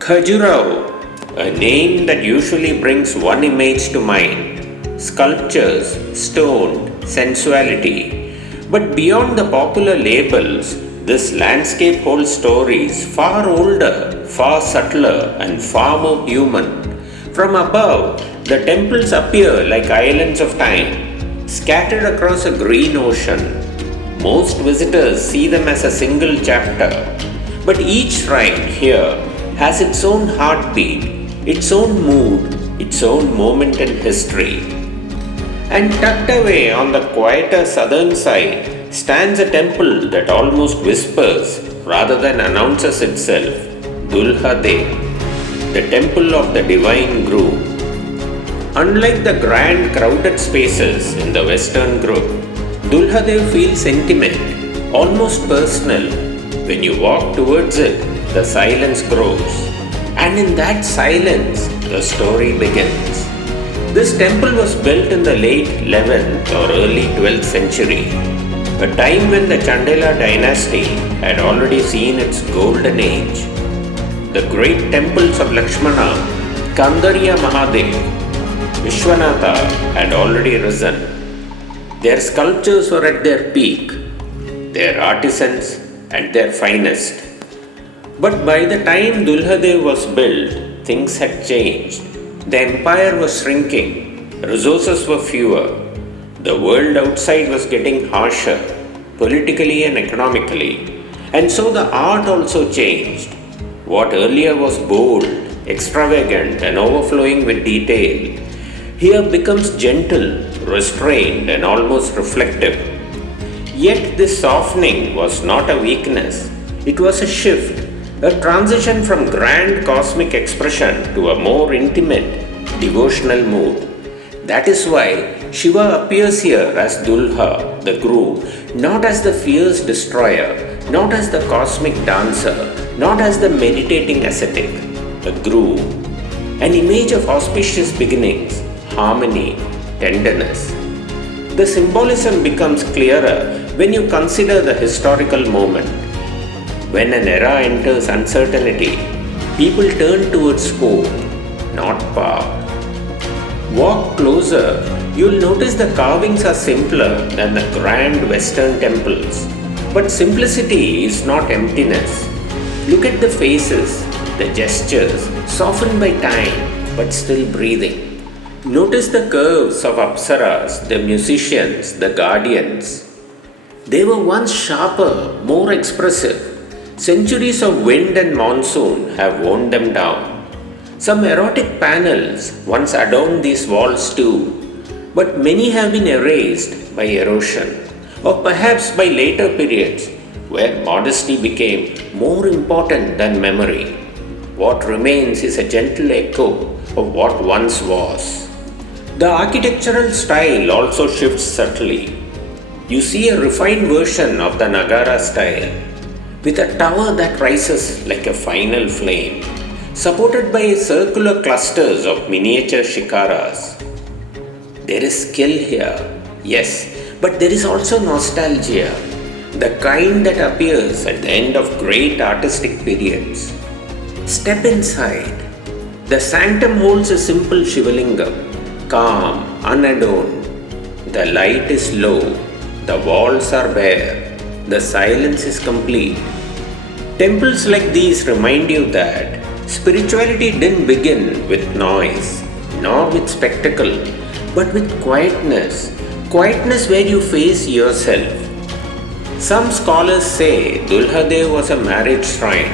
Khajuraho, a name that usually brings one image to mind: sculptures, stone, sensuality. But beyond the popular labels, this landscape holds stories far older, far subtler, and far more human. From above, the temples appear like islands of time, scattered across a green ocean. Most visitors see them as a single chapter, but each shrine here has its own heartbeat, its own mood, its own moment in history. And tucked away on the quieter southern side stands a temple that almost whispers rather than announces itself: Dulha Deo, the temple of the Divine Groom. Unlike the grand crowded spaces in the Western group, Dulha Deo feels intimate, almost personal. When you walk towards it, the silence grows, and in that silence, the story begins. This temple was built in the late 11th or early 12th century, a time when the Chandela dynasty had already seen its golden age. The great temples of Lakshmana, Kandariya Mahadev, Vishwanatha had already risen. Their sculptures were at their peak, their artisans at their finest. But by the time Dulha Deo was built, things had changed. The empire was shrinking, resources were fewer, the world outside was getting harsher, politically and economically, and so the art also changed. What earlier was bold, extravagant, and overflowing with detail, here becomes gentle, restrained, and almost reflective. Yet this softening was not a weakness, it was a shift, a transition from grand cosmic expression to a more intimate, devotional mood. That is why Shiva appears here as Dulha, the groom, not as the fierce destroyer, not as the cosmic dancer, not as the meditating ascetic, a groom, an image of auspicious beginnings, harmony, tenderness. The symbolism becomes clearer when you consider the historical moment. When an era enters uncertainty, people turn towards hope, not power. Walk closer, you'll notice the carvings are simpler than the grand Western temples. But simplicity is not emptiness. Look at the faces, the gestures, softened by time but still breathing. Notice the curves of apsaras, the musicians, the guardians. They were once sharper, more expressive. Centuries of wind and monsoon have worn them down. Some erotic panels once adorned these walls too, but many have been erased by erosion, or perhaps by later periods where modesty became more important than memory. What remains is a gentle echo of what once was. The architectural style also shifts subtly. You see a refined version of the Nagara style, with a tower that rises like a final flame, supported by circular clusters of miniature shikaras. There is skill here, yes, but there is also nostalgia, the kind that appears at the end of great artistic periods. Step inside. The sanctum holds a simple Shivalingam, calm, unadorned. The light is low, the walls are bare, the silence is complete. Temples like these remind you that spirituality didn't begin with noise, nor with spectacle, but with quietness. Quietness where you face yourself. Some scholars say Dulha Deo was a marriage shrine,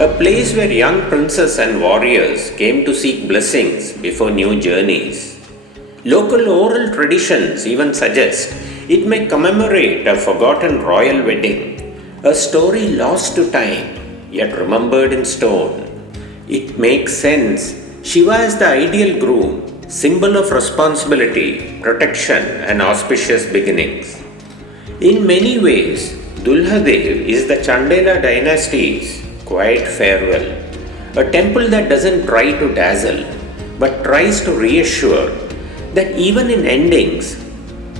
a place where young princes and warriors came to seek blessings before new journeys. Local oral traditions even suggest it may commemorate a forgotten royal wedding, a story lost to time, yet remembered in stone. It makes sense. Shiva is the ideal groom, symbol of responsibility, protection, and auspicious beginnings. In many ways, Dulha Deo is the Chandela dynasty's quiet farewell, a temple that doesn't try to dazzle, but tries to reassure that even in endings,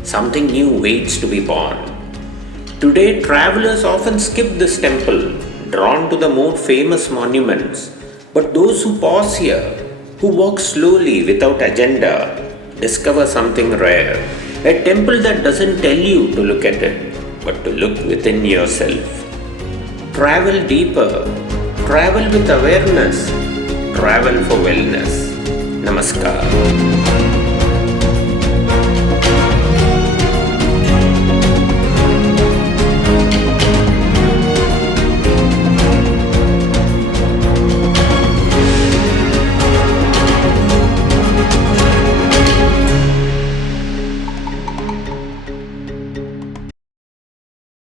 something new waits to be born. Today, travelers often skip this temple, drawn to the more famous monuments, But those who pause here, who walk slowly without agenda, discover something rare. A temple that doesn't tell you to look at it, but to look within yourself. Travel deeper. Travel with awareness. Travel for wellness. Namaskar.